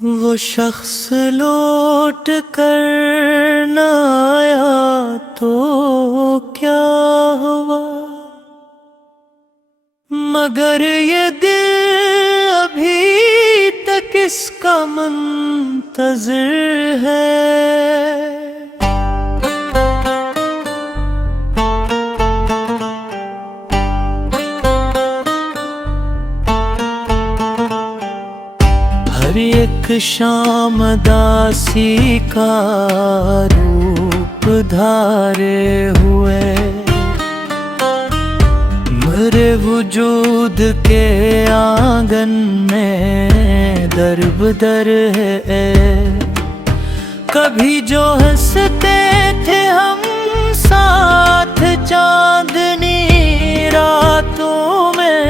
वो शख्स लौट कर न आया तो क्या हुआ, मगर ये दिल अभी तक इसका मुंतज़िर है। हर एक शाम दासी का रूप धारे हुए, मेरे वजूद के आंगन में दर है। कभी जो हंसते थे हम साथ चांदनी रातों में,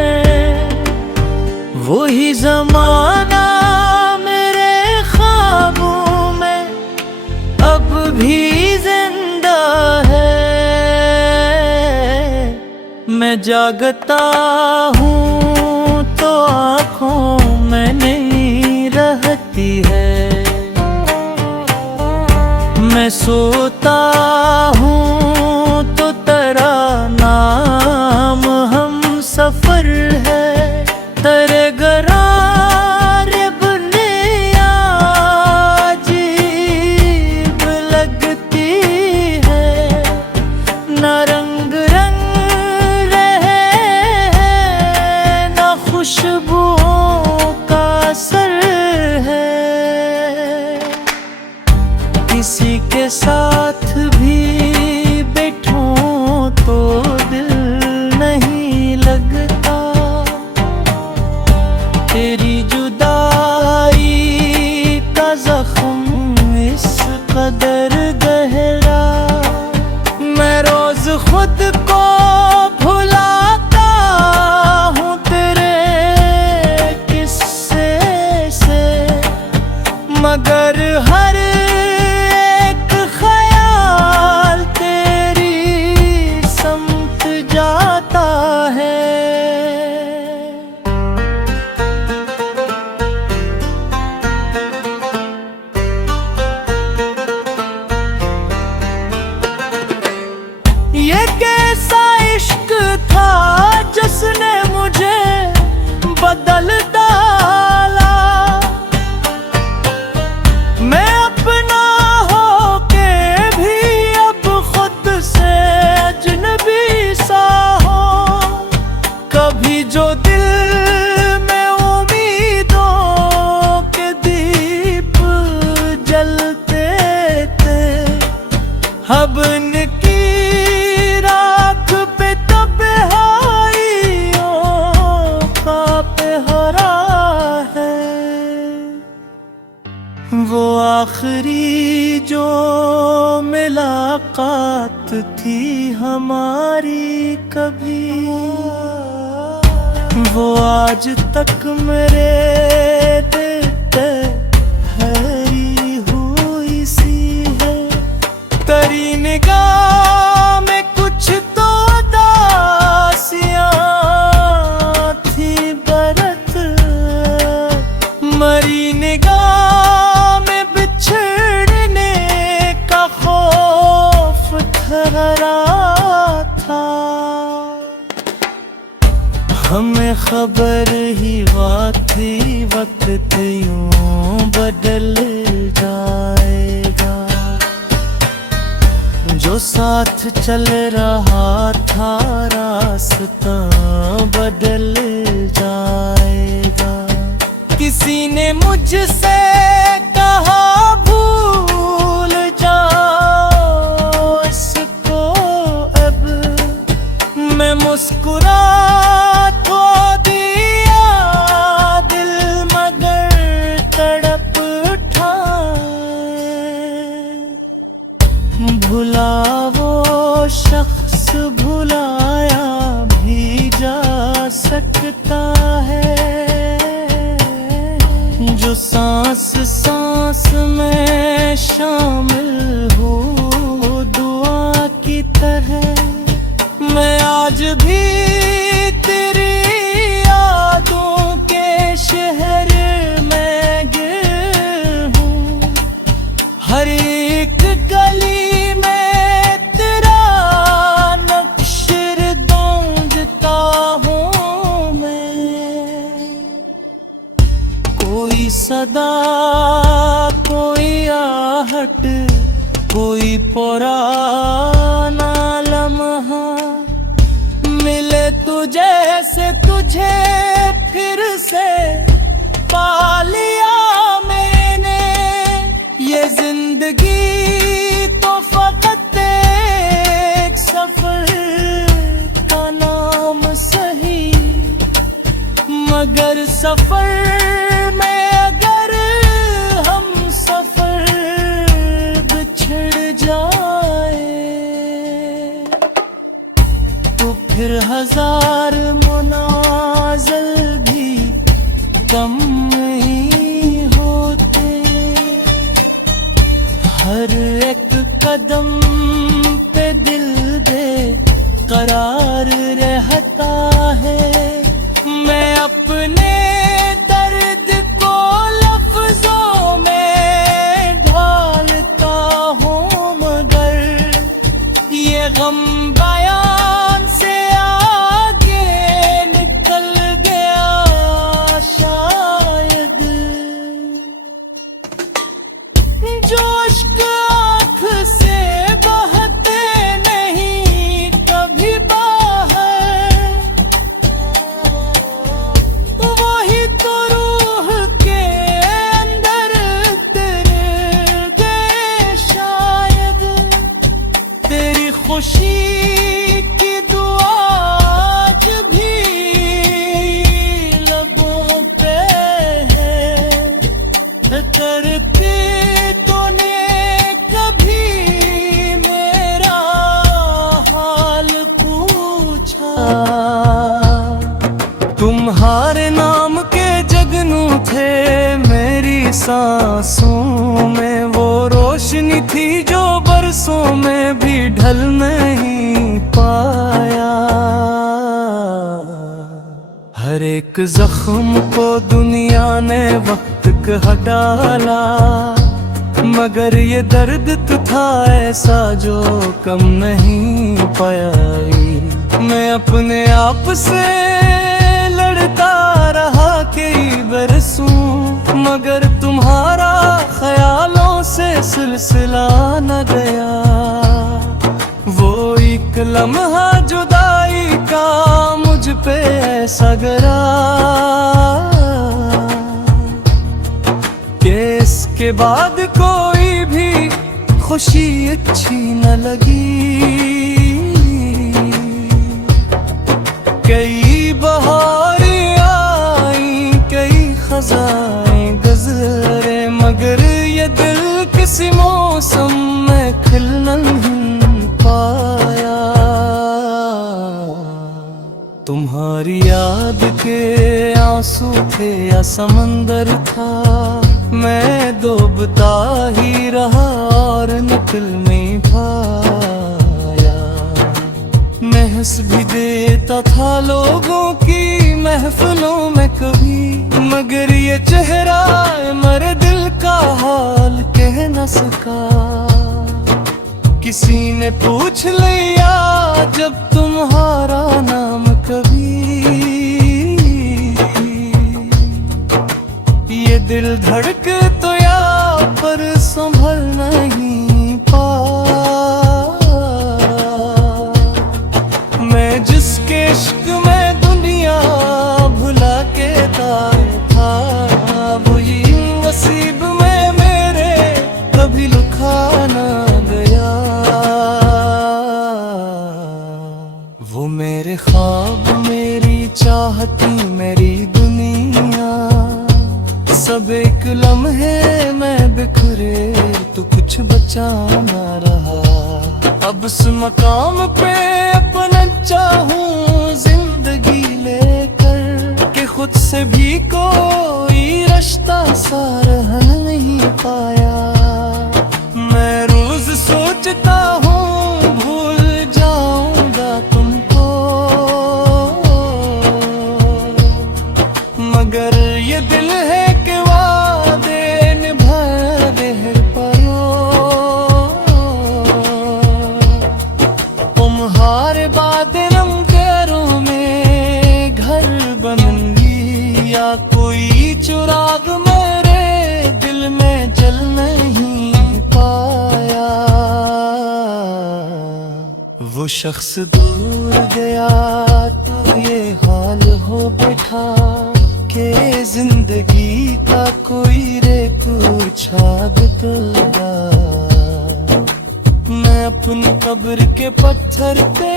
वही ज़माना मेरे ख्वाबों में अब भी जिंदा है। मैं जागता हूँ तो आँखों में नहीं रहती है, मैं सोता हूँ तो तेरा नाम हम सफर है। तेरे गरार बने अजीब लगती है, ना रंग रहे ना खुशबुओं का असर है। किसी के साथ भी बैठूं तो दिल नहीं लगता, तेरी जुदाई का जख्म इस कदर गहरा। मैं रोज खुद को भुलाता हूँ तेरे किस्से से, मगर हर एक ख्याल तेरी समत जाता है। ये कैसा इश्क था जिसने मुझे बदल डाला, मैं अपना होके भी अब खुद से अजनबी सा हूँ। कभी जो दिल में उम्मीदों के दीप जलते थे, अब इनकी राख पे तन्हाइयों का पहरा है। वो आखिरी जो मुलाकात थी हमारी कभी, वो आज तक मेरे दिल पे ठहरी हुई सी है। तेरी निगाह में कुछ तो दासियां थी बरत, मरी निगाह में बिछड़ने का खौफ ठहरा था। हमें खबर ही थी वक्त यूं बदल जाएगा, जो साथ चल रहा था रास्ता बदल जाएगा। किसी ने मुझसे कहा भूल जाओ इसको अब, मैं मुस्कुरा तो दिया दिल मगर तड़प उठा। भुला वो शख्स भुलाया भी जा सकता है, जो सांस सांस में शामिल हो दुआ की तरह। मैं आज भी तेरी यादों के शहर में गिर सदा, कोई आहट, कोई पुराना लम्हा मिले तुझे से तुझे फिर से पा लिया मैंने। ये जिंदगी तो फकत एक सफर का नाम सही, मगर सफर में अगर हम सफर बिछड़ जाए तो फिर हजार मुनाज़िल भी कम नहीं होते। हर एक कदम पे दिल दे करार रहता है। मैं अपने दर्द को लफ्जों में ढालता हूँ, मगर ये गम बयान से आगे निकल गया शायद। जो इश्क आँख से बहते नहीं कभी बाहर, वही तो रूह के अंदर तेरे गए शायद। तेरी खुशी की दुआ आज भी लबों पे है, करती तूने कभी मेरा हाल पूछा। तुम्हारे नाम के जगनू थे मेरी सांसों में, वो रोशनी थी जो बरसों में भी ढल नहीं पाया। हर एक जख्म को दुनिया ने वक्त का डाला, मगर ये दर्द तो था ऐसा जो कम नहीं पाया। मैं अपने आप से लड़ता रहा कई बरसों, मगर तुम्हारा ख्यालों से सिलसिला न गया। वो एक लम्हा जुदाई का मुझ पे ऐसा गिरा कि इसके बाद कोई भी खुशी अच्छी न लगी। कई बहारें आई, कई खज़ाएं गुज़रे, मगर ये दिल किसी मौसम में खिल नहीं पाया। तुम्हारी याद के आंसू थे या समंदर था, मैं डूबता ही रहा और निकल नहीं पाया। मैं हंस भी देता था लोगों की महफिलों में कभी, मगर ये चेहरा मेरे दिल का हाल कह न सका। किसी ने पूछ लिया जब तुम्हारा नाम कभी, ये दिल धड़क तो या पर संभल नहीं पा। मैं जिसके इश्क में दुनिया भुला के था, वही नसीब में मेरे कभी लुका ना गया। वो मेरे ख्वाब, मेरी चाहती, मेरी दुनिया, सब एक लम्हे में बिखरे तो कुछ बचा ना रहा। अब उस मकाम पे अपना चाहूं जिंदगी लेकर, कि खुद से भी कोई रिश्ता सा रह नहीं पाया। मैं रोज सोचता हूँ भूल जाऊंगा तुमको, मगर ये दिल है कि वादे निभा दे पायो। तुम्हारे बाद रंग पैरों में घर बनूंगी, या कोई चुराग मेरे शख्स दूर गया तो ये हाल हो बैठा कि जिंदगी का कोई रे पूछा बितला। मैं अपनी कब्र के पत्थर पे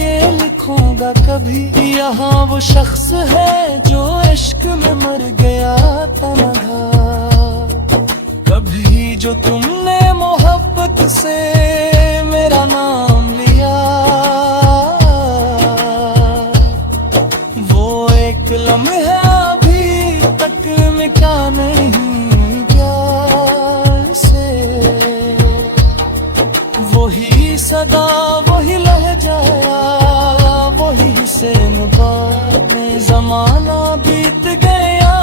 ये लिखूंगा कभी, यहाँ वो शख्स है जो इश्क में मर गया था नहा। कभी जो तुमने मोहब्बत से मेरा नाम लिया, वो एक लम्हा अभी तक मिटा नहीं गया से। वही सदा वही लहजाया वही हुसैन बात में, जमाना बीत गया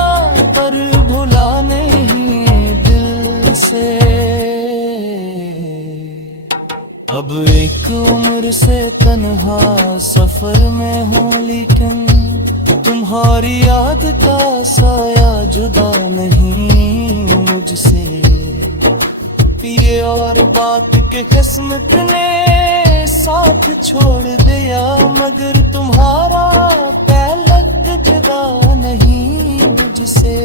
पर भुला नहीं दिल से। अब एक उम्र से तन्हा सफर में हूँ, लेकिन तुम्हारी याद का साया जुदा नहीं मुझसे। ये और बात के किस्मत ने साथ छोड़ दिया, मगर तुम्हारा पहलक जुदा नहीं मुझसे।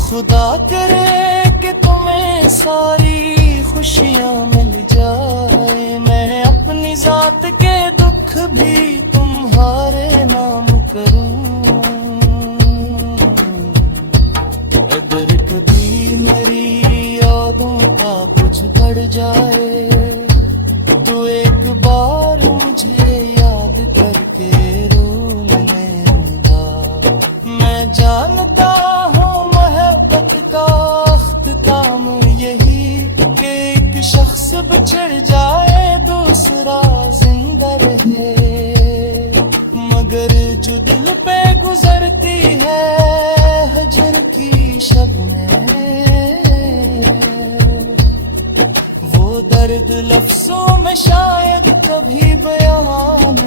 खुदा करे कि तुम्हें सारी खुशियाँ मिल जाए, मैं अपनी जात के दुख भी तुम्हारे नाम करूं। अगर कभी मेरी यादों का बोझ बढ़ जाए तो एक बार मुझे याद करके रो लेना। मैं जानता हूँ मोहब्बत का अख्ताम यही कि एक शख्स बिछड़ जाए दूसरा जिंदा रहे, मगर जो दिल पे गुजरती है हजर की शब में, वो दर्द लफ्जों में शायद कभी बयान